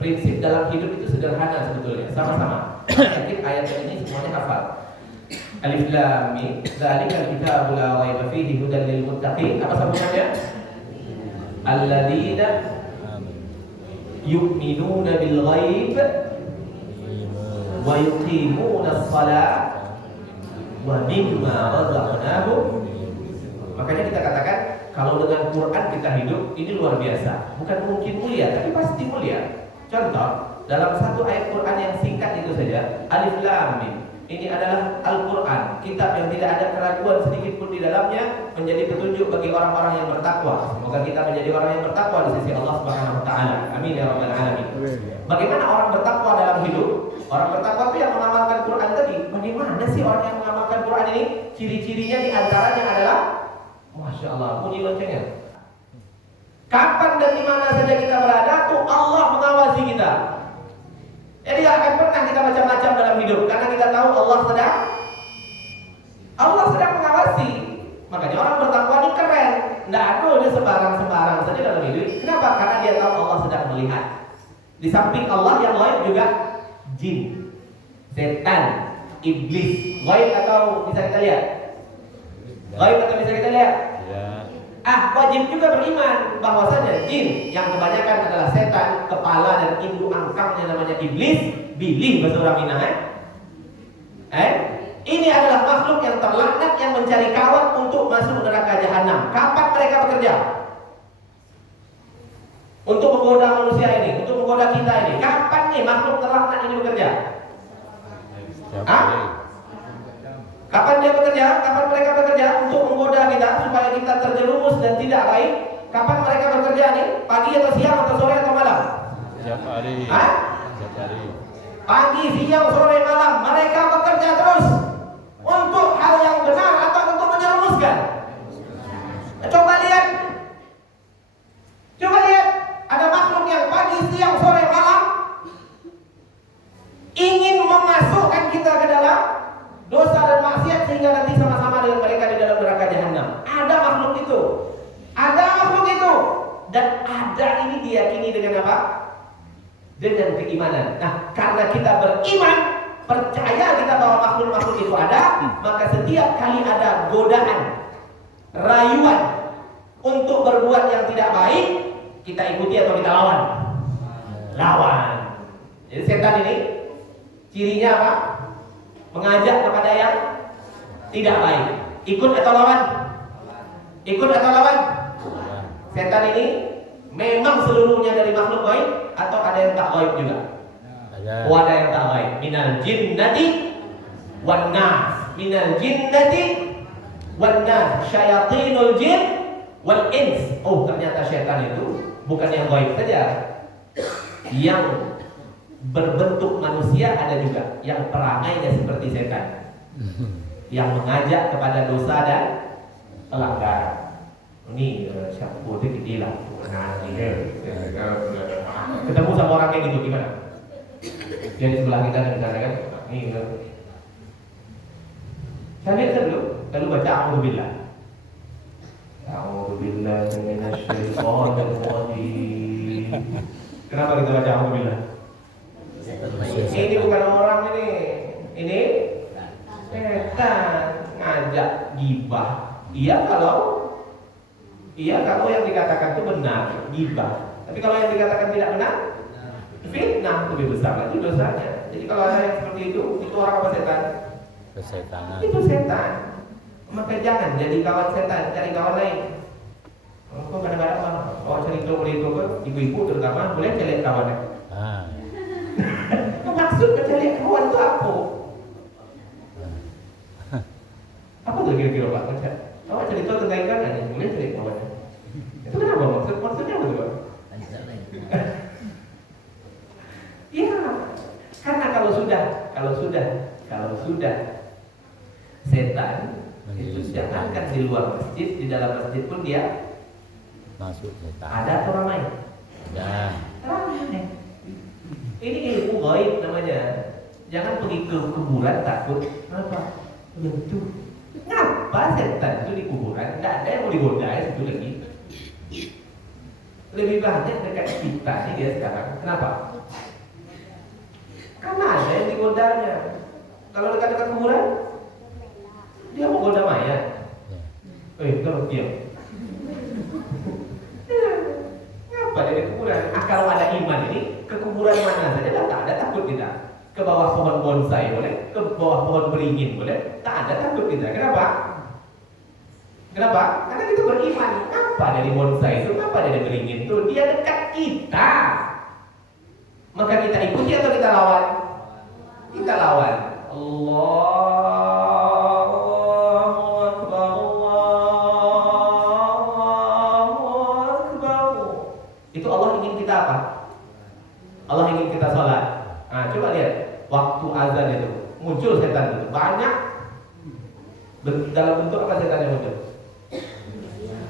Prinsip dalam hidup itu sederhana sebetulnya, sama-sama. Yakin ayat ini semuanya hafal. Alif Lam Mim, dzalikal kitabul la raiba fihi hudan lil muttaqin. Apa sambungannya? Alladzina yu'minuna bil ghaib wa yuqimuna as-salat wa mimma razaqnahum. Makanya kita katakan kalau dengan Quran kita hidup ini luar biasa. Bukan mungkin mulia, tapi pasti mulia. Contoh, dalam satu ayat Quran yang singkat itu saja, Alif Lam Mim. Ini adalah Al-Quran, kitab yang tidak ada keraguan sedikit pun di dalamnya, menjadi petunjuk bagi orang-orang yang bertakwa. Semoga kita menjadi orang yang bertakwa di sisi Allah Subhanahu wa taala. Amin ya rabbal alamin. Bagaimana orang bertakwa dalam hidup? Orang bertakwa itu yang mengamalkan Quran tadi. Bagaimana sih orang yang mengamalkan Quran ini ciri-cirinya diantaranya adalah, Masya Allah, bunyi loncengnya. Kapan dan di mana saja kita berada, tuh Allah mengawasi kita. Jadi gak akan pernah kita macam-macam dalam hidup, karena kita tahu Allah sedang mengawasi. Makanya orang bertakwa ini keren. Nggak ada dia sembarang-sembarang saja dalam hidup. Kenapa? Karena dia tahu Allah sedang melihat. Di samping Allah yang lain juga jin, setan, iblis. Gaib atau bisa kita lihat? Gaib atau bisa kita lihat? Ya. Wajib juga beriman bahwasanya jin yang kebanyakan adalah setan, kepala dan induk angkangnya namanya iblis, bilih bahasa orang Minang. Ini adalah makhluk yang terlaknat yang mencari kawan untuk masuk neraka jahanam. Kapan mereka bekerja? Untuk menggoda manusia ini, untuk menggoda kita ini. Kapan nih makhluk terlaknat ini bekerja? Kapan dia bekerja? Kapan mereka bekerja untuk menggoda kita supaya kita terjerumus dan tidak baik? Kapan mereka bekerja nih? Pagi atau siang atau sore atau malam? Setiap hari. Setiap hari. Pagi, siang, sore, malam mereka bekerja terus untuk hal yang benar atau untuk menjerumuskan. Coba lihat, ada makhluk yang pagi, siang, sore, malam ingin memasukkan kita ke dalam dosa dan maksiat sehingga nanti sama-sama dengan mereka di dalam neraka jahanam. Ada makhluk itu, dan ada ini diyakini dengan apa? Dengan keimanan. Nah, karena kita beriman, percaya kita bahwa makhluk-makhluk itu ada, maka setiap kali ada godaan, rayuan untuk berbuat yang tidak baik, kita ikuti atau kita lawan. Jadi setan ini cirinya apa? Mengajak kepada yang tidak baik. Ikut atau lawan? Setan ini memang seluruhnya dari makhluk gaib atau ada yang tak gaib juga? Ada yang tak gaib. Minal jinnati wan nas. Syayatinul jin wal ins. Oh, ternyata setan itu bukan yang gaib saja. Yang berbentuk manusia ada juga, yang perangainya seperti setan, yang mengajak kepada dosa dan pelanggaran. Ini siapa bodoh kita lah. Ketemu sama orang kayak gitu gimana? Dia di sebelah kita misalnya kan, ini saya lihat dulu, lalu baca A'udzubillah. A'udzubillah minasyaitonir rajim. Kenapa kita baca A'udzubillah? Ini bukan orang ini setan ngajak gibah. Iya kalau yang dikatakan itu benar, gibah. Tapi kalau yang dikatakan tidak benar, fitnah, lebih besar lagi dosanya. Jadi kalau ada yang seperti itu orang apa setan? Kesetanan. Itu setan. Maka jangan jadi kawan setan, cari kawan lain. Kok kadang-kadang kalau cerita itu ibu-ibu terutama boleh cari kawannya. Maksud mencari kawan itu apa? Apa tuh kira-kira Pak? Kalau cerita tentang ikan aja boleh cari kawannya. Itu kenapa maksudnya apa tuh Pak? Iya, karena kalau sudah setan itu jangankan di luar masjid, di dalam masjid pun dia masuk setan. Ada atau ramai? Ya. Ramai. Ini ilmu gaib namanya. Jangan pergi ke kuburan takut. Kenapa? Itu. Ngapa setan itu di kuburan? Tidak ada yang mau digoda itu lagi. Lebih banyak dekat kita ini dia sekarang. Kenapa? Karena ada yang digodanya. Kalau dekat-dekat kuburan, dia mau goda mayat. Kalau diam. Ngapa dia di kuburan? Kalau ada iman ini, ke kuburan mana saja tak ada takut kita. Ke bawah pohon bonsai boleh, ke bawah pohon beringin boleh, tak ada takut kita. Kenapa? Karena kita beriman. Apa dari bonsai itu? Apa dari beringin itu? Dia dekat kita. Maka kita ikuti atau kita lawan? Kita lawan. Allahu Akbar, Allahu Akbar. Itu Allah ingin kita apa? Allah ingin kita sholat. Nah, coba lihat waktu azan itu muncul setan itu banyak. Dalam bentuk apa setan yang muncul?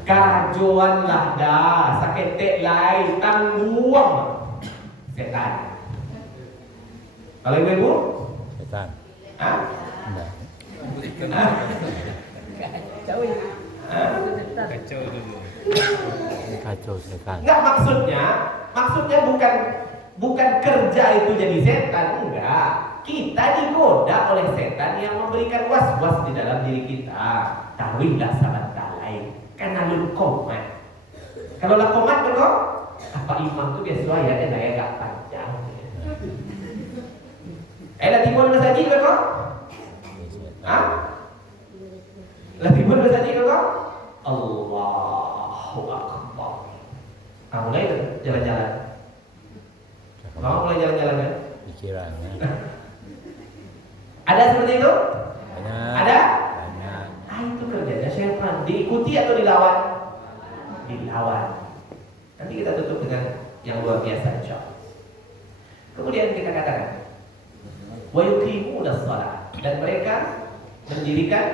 Karajuan lah dah, sakit lai, tangguang setan. Kalau ibu? Setan. Hah? Enggak. Hah? Kacau dulu. Kacau setan. Enggak, maksudnya bukan kerja itu jadi setan, enggak. Kita digoda oleh setan yang memberikan was-was di dalam diri kita. Tahuilah sahabat lain, karena lu komat. Kalau lah komat betul, apa imam tu biasa ya dia agak panjang. Lah timbul saja betul? Hah? Lah timbul saja betul? Allahu Akbar. Mulai jalan-jalan. Kamu mulai jalan-jalan kan? Pikirannya. Ada seperti itu? Banyak. Ada? Banyak. Itu kerjanya syaitan. Diikuti atau dilawan? Dilawan. Nanti kita tutup dengan yang luar biasa insya Allah. Kemudian kita katakan wa yuqimuna shalah, dan mereka mendirikan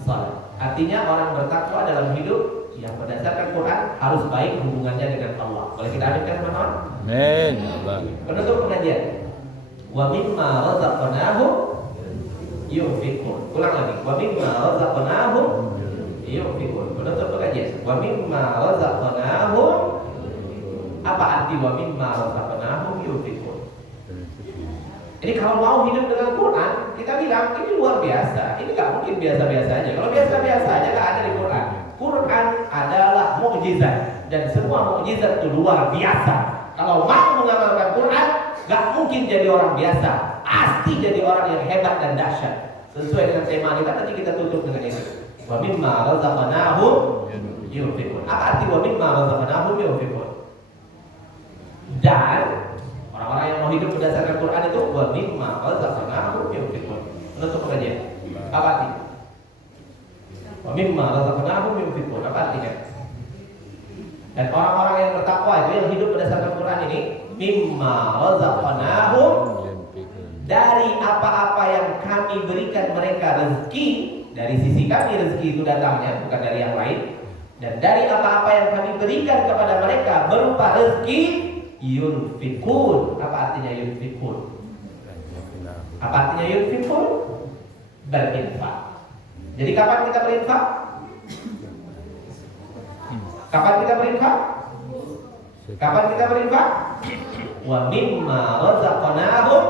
salat. Artinya orang bertakwa dalam hidup yang berdasarkan Quran harus baik hubungannya dengan Allah. Boleh kita hadirkan teman-teman? Amin. Penutup pengajian. Wa mimma razaqnahum yunfiqun. Ulang lagi. Wa mimma razaqnahum yunfiqun. Penutup pengajian. Wa mimma razaqnahum. Apa arti wa mimma razaqnahum yunfiqun? Jadi kalau mau hidup dengan Quran, kita bilang ini luar biasa. Ini nggak mungkin biasa-biasa aja. Kalau biasa-biasa aja nggak ada di Quran. Quran adalah mukjizat, dan semua mukjizat itu luar biasa. Kalau mau mengamalkan Quran, nggak mungkin jadi orang biasa. Pasti jadi orang yang hebat dan dahsyat. Sesuai dengan tema kita, nanti kita tutup dengan ini. Wa mimma razaqnahum yunfiqun. Apa arti wa mimma razaqnahum yunfiqun? Dan orang-orang yang mau hidup berdasarkan Quran itu wa mimma razaqnahum yunfiqun. Menutup pengajian. Apa arti? Wa mimma razaqnahum yunfiqun. Apa artinya? Dan orang-orang yang bertakwa itu yang hidup berdasarkan Quran ini, mimma razaqnahum, dari apa-apa yang kami berikan mereka rezeki. Dari sisi kami rezeki itu datangnya, bukan dari yang lain. Dan dari apa-apa yang kami berikan kepada mereka berupa rezeki, yunfikun. Apa artinya yunfikun? Apa artinya yunfikun? Berinfak. Jadi kapan kita berinfak? Kapan kita berinfak? Kapan kita berinfak? Wa mimma razaqnahum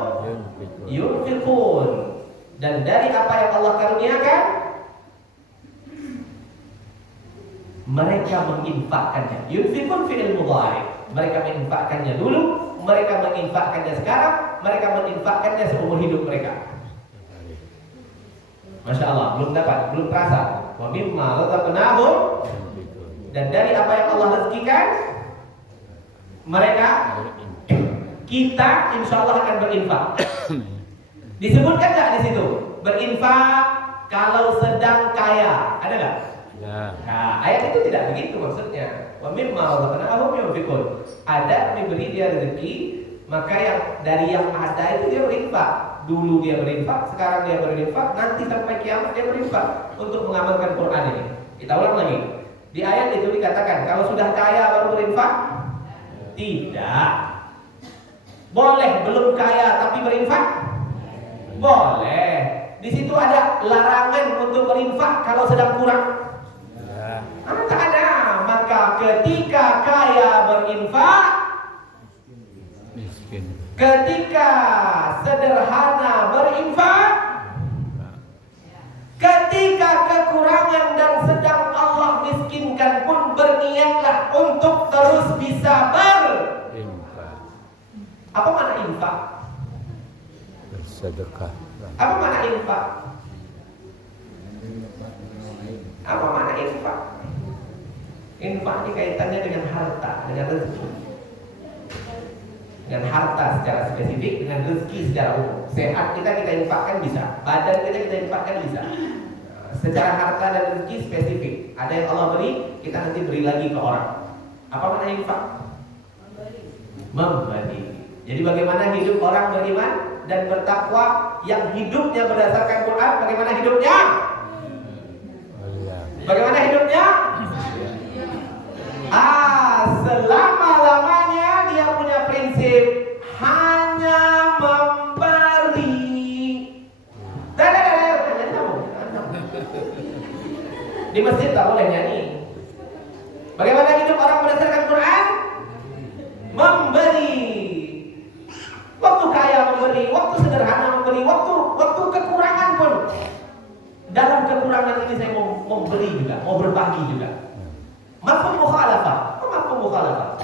yunfikun. Dan dari apa yang Allah karuniakan, mereka menginfakkannya. Yunfikun fi'il mudhari'. Mereka menginfakkannya dulu, mereka menginfakkannya sekarang, mereka menginfakkannya seumur hidup mereka. Masya Allah, belum dapat, belum terasa. Wa mimma razaqnahum, dan dari apa yang Allah rezekikan, mereka, kita insya Allah akan berinfak. Disebutkan nggak di situ berinfak kalau sedang kaya? Ada nggak? Ya. Nah, ayat itu tidak begitu maksudnya. Wa mimma razaqnahum yunfiqun. Ada diberi dia rezeki, maka yang dari yang ada itu dia berinfak. Dulu dia berinfak, sekarang dia berinfak, nanti sampai kiamat dia berinfak untuk mengamalkan Quran ini. Kita ulang lagi. Di ayat itu dikatakan kalau sudah kaya baru berinfak? Tidak. Boleh belum kaya tapi berinfak? Boleh. Di situ ada larangan untuk berinfak kalau sedang kurang. Ya. Tak ada. Maka ketika kaya berinfak, Miskin. ketika sederhana berinfak, ketika kekurangan dan sedang Allah miskinkan pun berniatlah untuk terus bisa Infak. Apa makna infak? Bersedekah. Apa makna infak? Apa makna infak? Infak ini kaitannya dengan harta, dengan rezeki. Dengan harta secara spesifik, dengan rezeki secara umum. Sehat kita infakkan bisa, badan kita infakkan bisa. Secara harta dan rezeki spesifik. Ada yang Allah beri, kita nanti beri lagi ke orang. Apa makna infak? Memberi. Jadi bagaimana hidup orang beriman dan bertakwa yang hidupnya berdasarkan Quran? Bagaimana hidupnya? Bagaimana hidupnya? Selama-lamanya dia punya prinsip hanya memberi. Di masjid tak boleh nyanyi. Bagaimana hidup orang berdasarkan Quran? Memberi. Waktu kaya memberi, waktu sederhana memberi, waktu kekurangan pun. Dalam kekurangan ini saya mau memberi juga, mau berbagi juga. Mafhum mukhalafah. Apa mafhum mukhalafah?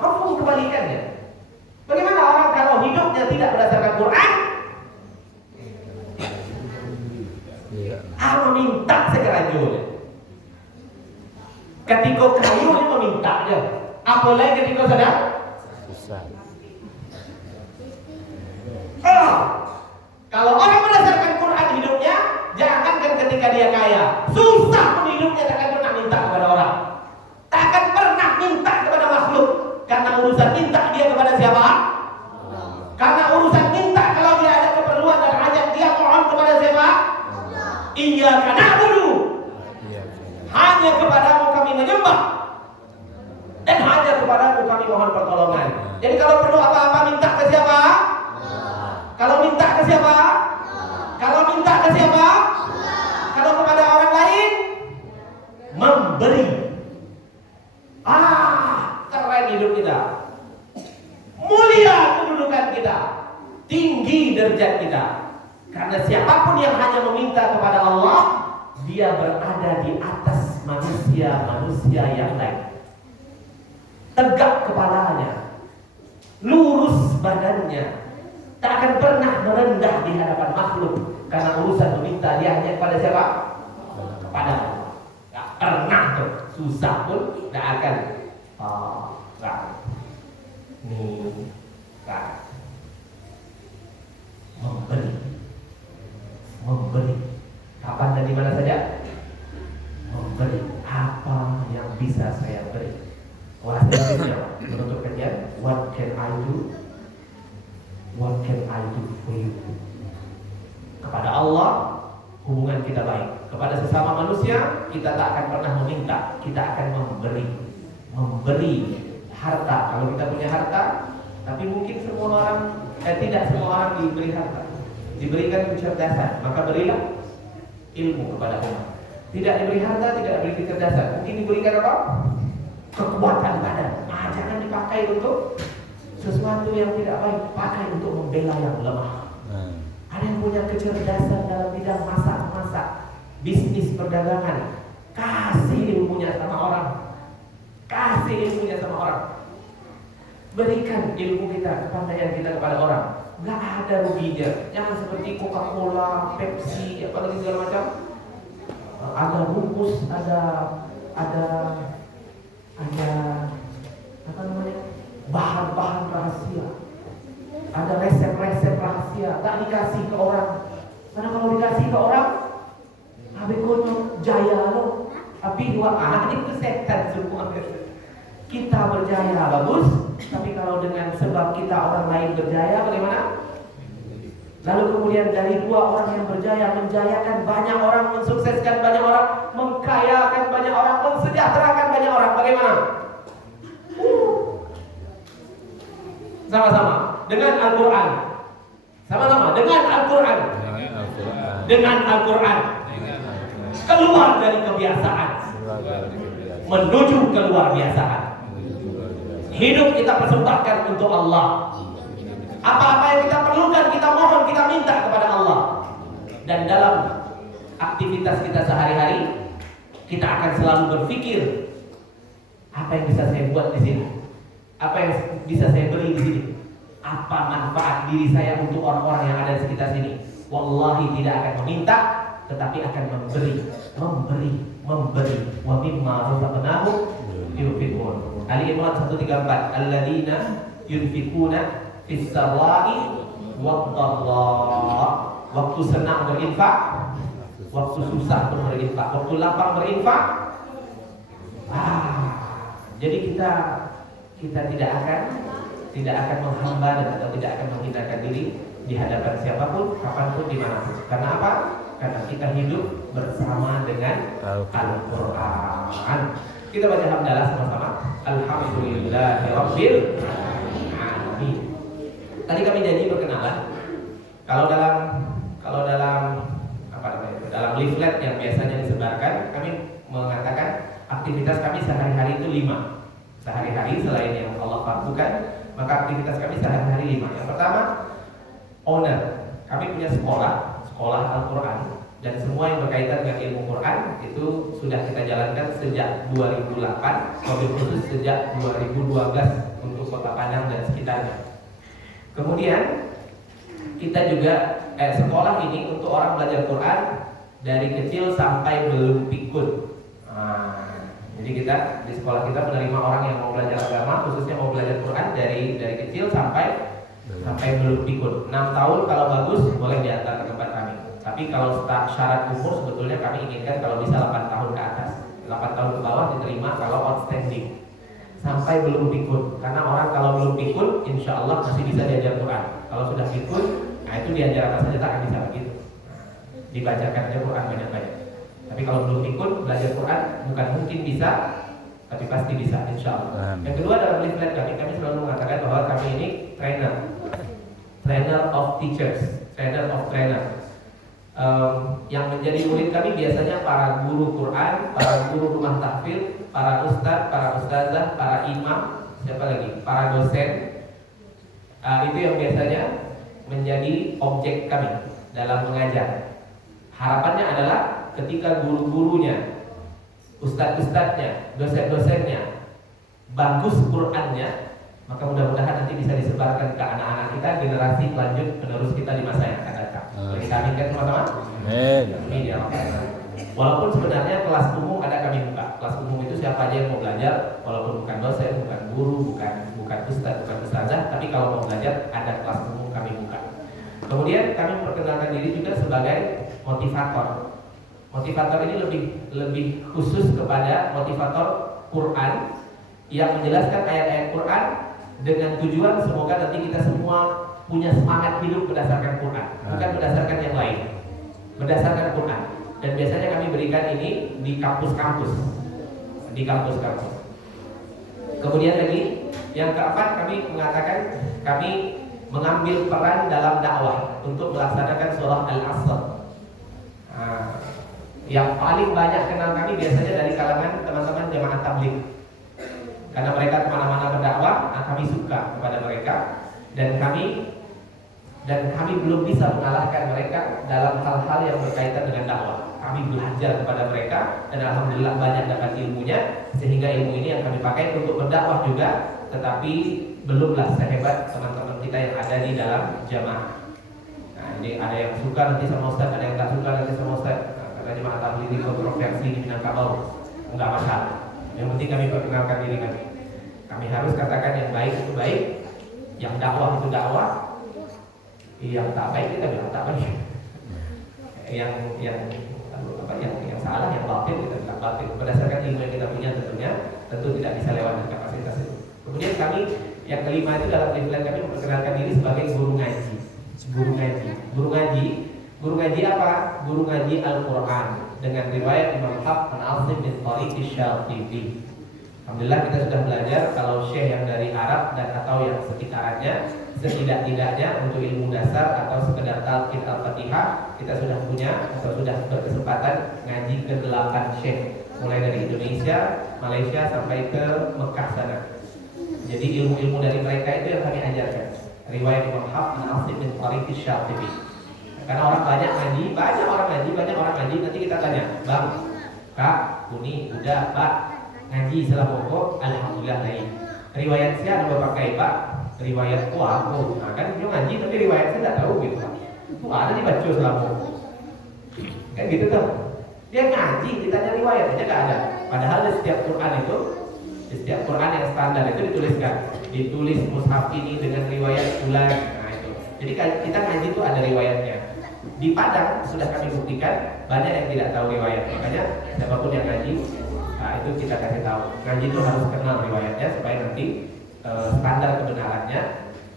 Mafhum kebalikannya. Bagaimana orang kalau hidupnya tidak berdasarkan Quran? Meminta sekerajul. Ketika kayu dia meminta aja. Apalagi ketika sedang Susah. Kalau orang berdasarkan Quran hidupnya, jangankan ketika dia kaya, susah pun hidupnya tak akan pernah minta kepada orang. Tak akan pernah minta kepada makhluk. Karena urusan minta dia kepada siapa? Karena urusan minta kalau dia ada keperluan dan hajat dia mohon kepada siapa? Iyyaka na'budu. Hanya kepadamu kami menyembah. Dan hanya kepadamu kami mohon pertolongan. Jadi kalau perlu apa-apa minta ke siapa? Kalau minta ke siapa? Kalau minta ke siapa? Kalau kepada orang lain memberi. Keren hidup kita. Mulia kedudukan kita. Tinggi derajat kita. Karena siapapun yang hanya meminta kepada Allah, dia berada di atas manusia-manusia yang lain. Tegak kepalanya, lurus badannya, tak akan pernah merendah di hadapan makhluk. Karena urusan meminta dia hanya kepada siapa? Kepada Allah. Tak pernah tuh, susah pun tak akan. Memberi. Kapan dan di mana saja? Memberi. Apa yang bisa saya beri? Bahasa Indonesia menutup kajian. What can I do? What can I do for you? Kepada Allah hubungan kita baik. Kepada sesama manusia kita tak akan pernah meminta, kita akan memberi. Memberi harta. Kalau kita punya harta, tapi mungkin semua orang tidak semua orang diberi harta. Diberikan kecerdasan, maka berilah ilmu kepada umat. Tidak diberi harta, tidak diberi kecerdasan, mungkin diberikan apa? Kekuatan badan. Jangan dipakai untuk sesuatu yang tidak baik, pakai untuk membela yang lemah. Ada yang punya kecerdasan dalam bidang masak, bisnis perdagangan, kasih ilmunya sama orang. Kasih ilmunya sama orang. Berikan ilmu kita, kepandaian kita kepada orang. Gak ada ruginya. Jangan seperti Coca-Cola, Pepsi, apalagi segala macam. Ada bungkus, ada apa namanya? Bahan-bahan rahasia. Ada resep-resep rahasia, tak dikasih ke orang. Karena kalau dikasih ke orang, habis kono jaya lo, habis dua itu setan semua. Kita berjaya bagus, tapi kalau dengan sebab kita orang lain berjaya bagaimana? Lalu kemudian dari dua orang yang berjaya menjayakan banyak orang, mensukseskan banyak orang, mengkayakan banyak orang, mensejahterakan banyak orang, bagaimana? Sama-sama dengan Al-Quran. Sama-sama dengan Al-Quran. Dengan Al-Quran. Keluar dari kebiasaan menuju keluar biasaan. Hidup kita persembahkan untuk Allah. Apa-apa yang kita perlukan, kita mohon, kita minta kepada Allah. Dan dalam aktivitas kita sehari-hari, kita akan selalu berpikir, apa yang bisa saya buat di sini? Apa yang bisa saya beri di sini? Apa manfaat diri saya untuk orang-orang yang ada di sekitar sini? Wallahi tidak akan meminta, tetapi akan memberi. Wa mimma razaqnahum yunfiqun. Ali Imran 134. Alladzina yunfiquna fis sarra'i wad-dharra. Waktu senang berinfak, waktu susah pun berinfak, waktu lapang berinfak. Jadi kita tidak akan menghamba dan atau tidak akan menghinakan diri di hadapan siapapun, kapanpun, dimanapun. Karena apa? karena kita hidup bersama dengan Al-Quran. Kita baca hamdalah sama-sama. Alhamdulillahirabbil alamin. Tadi kami janji berkenalan. Kalau dalam dalam leaflet yang biasanya disebarkan, kami mengatakan aktivitas kami sehari-hari itu 5. Sehari-hari selain yang Allah fardukan, maka aktivitas kami sehari-hari 5. Yang pertama, owner. Kami punya sekolah Al-Quran, dan semua yang berkaitan dengan ilmu Quran itu sudah kita jalankan sejak 2008, wabil khusus sejak 2012 untuk Kota Padang dan sekitarnya. Kemudian kita juga sekolah ini untuk orang belajar Quran dari kecil sampai belum pikun. Jadi kita di sekolah kita menerima orang yang mau belajar agama, khususnya mau belajar Quran dari kecil sampai belum pikun. 6 tahun kalau bagus boleh diantar ke tempat kami. Tapi kalau syarat umur sebetulnya kami inginkan kalau bisa 8 tahun ke atas. 8 tahun ke bawah diterima kalau outstanding. Sampai belum pikun. Karena orang kalau belum pikun, insya Allah masih bisa diajar Quran. Kalau sudah pikun, nah itu diajar apa saja tak akan bisa begitu. Dibacakan aja Quran banyak-banyak. Tapi kalau belum pikun, belajar Quran bukan mungkin bisa, tapi pasti bisa, insya Allah. Yang kedua, dalam leaflet kami selalu mengatakan bahwa kami ini trainer of teachers, trainer of trainer. Yang menjadi murid kami biasanya para guru Quran, para guru rumah tahfidz, para ustadz, para ustazah, para imam, siapa lagi? Para dosen. Itu yang biasanya menjadi objek kami dalam mengajar. Harapannya adalah ketika guru-gurunya, ustadz-ustadznya, dosen-dosennya bagus Qurannya, maka mudah-mudahan nanti bisa disebarkan ke anak-anak kita, generasi lanjut penerus kita di masa yang akan datang. Boleh kami kan teman-teman? Amin ya Allah. Walaupun sebenarnya kelas umum ada kami buka. Kelas umum itu siapa aja yang mau belajar, walaupun bukan dosen, bukan guru, bukan ustadz, bukan ustazah, tapi kalau mau belajar ada kelas umum kami buka. Kemudian kami memperkenalkan diri juga sebagai motivator. Motivator ini lebih khusus kepada motivator Quran yang menjelaskan ayat-ayat Quran dengan tujuan semoga nanti kita semua punya semangat hidup berdasarkan Quran, bukan berdasarkan yang lain, berdasarkan Quran. Dan biasanya kami berikan ini di kampus-kampus, Kemudian lagi yang keempat, kami mengatakan kami mengambil peran dalam dakwah untuk melaksanakan surah Al-Asr. Yang paling banyak kenal kami biasanya dari kalangan teman-teman jamaah tabligh. Karena mereka kemana-mana berdakwah, kami suka kepada mereka, dan kami belum bisa mengalahkan mereka dalam hal-hal yang berkaitan dengan dakwah. Kami belajar kepada mereka dan alhamdulillah banyak dapat ilmunya, sehingga ilmu ini yang kami pakai untuk berdakwah juga, tetapi belumlah sehebat teman-teman kita yang ada di dalam jamaah. Nah, ini ada yang suka nanti sama Ustaz, ada yang tak suka nanti sama Ustaz. Karena jemaah tabligh ini kontroversi di Minangkabau, enggak masalah. Yang penting kami perkenalkan diri kami. Kami harus katakan yang baik itu baik, yang dakwah itu dakwah, yang tak baik kita bilang tak baik. Yang salah, yang batil kita bilang batil. Berdasarkan ilmu yang kita punya tentu tidak bisa lewat dari kapasitas itu. Kemudian kami yang kelima itu dalam leaflet kami memperkenalkan diri sebagai guru ngaji. Guru ngaji apa? Guru ngaji Al-Quran dengan riwayat Imam Hafs an Asim bin Tariq Asy-Syatibi. Alhamdulillah kita sudah belajar kalau syekh yang dari Arab dan atau yang sekitarannya, setidak-tidaknya untuk ilmu dasar atau sekedar talqin al-Fatihah kita sudah punya atau sudah berkesempatan ngaji ke 8 syekh, mulai dari Indonesia, Malaysia sampai ke Mekah sana. Jadi ilmu-ilmu dari mereka itu yang kami ajarkan. Riwayat Imam Hafs an Asim bin Tariq Asy-Syatibi. Karena orang banyak orang ngaji, nanti kita tanya, Bang, Kak, Kuni, udah, Pak, ngaji salah pokok, alhamdulillah lain. Riwayat saya ada beberapa kali, Pak. Riwayat aku, nah kan dia ngaji tapi riwayat saya tidak tahu gitu, Pak. Ada dibaca salah pokok. Kan gitu tuh. Dia ngaji, ditanya riwayat aja nggak ada. Padahal di setiap Quran itu, di setiap Quran yang standar itu ditulis mushaf ini dengan riwayat fulan. Nah itu. Jadi kita ngaji itu ada riwayatnya. Di Padang sudah kami buktikan banyak yang tidak tahu riwayat. Makanya siapapun yang ngaji, nah itu kita kasih tahu. Ngaji itu harus kenal riwayatnya supaya nanti standar kebenarannya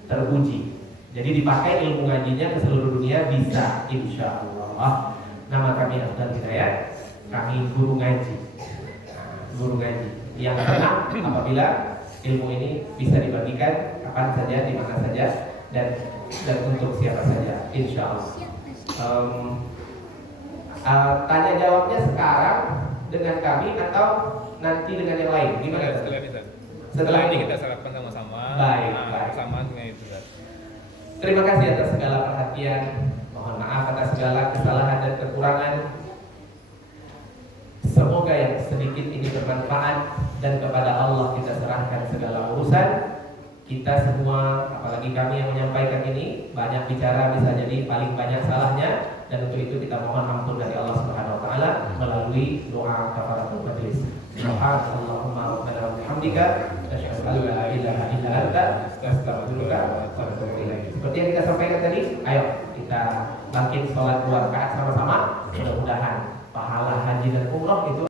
teruji. Jadi dipakai ilmu ngajinya ke seluruh dunia bisa, insya Allah. Nama kami Afdal Hidayat, kami guru ngaji. Guru ngaji yang senang apabila ilmu ini bisa dibagikan kapan saja, di mana saja, dan untuk siapa saja, insya Allah. Tanya jawabnya sekarang dengan kami atau nanti dengan yang lain? Gimana? Setelah ini, Ustaz. Setelah ini kita sarapan sama-sama. Baik, Nah, baik. bersamaan dengan itu, Ustaz. Terima kasih atas segala perhatian. Mohon maaf atas segala kesalahan dan kekurangan. Semoga yang sedikit ini bermanfaat, dan kepada Allah kita serahkan segala urusan. Kita semua, apalagi kami yang menyampaikan ini, banyak bicara bisa jadi paling banyak salahnya, dan untuk itu kita mohon ampun dari Allah Subhanahu wa taala melalui doa kafaratul majlis. Subhanallahumma rabbana wa bihamdika asyhadu an la ilaha illa anta astaghfiruka wa atubu ilaik. Seperti yang kita sampaikan tadi, ayo kita bangkit sholat 2 rakaat sama-sama. Mudah-mudahan pahala haji dan umroh itu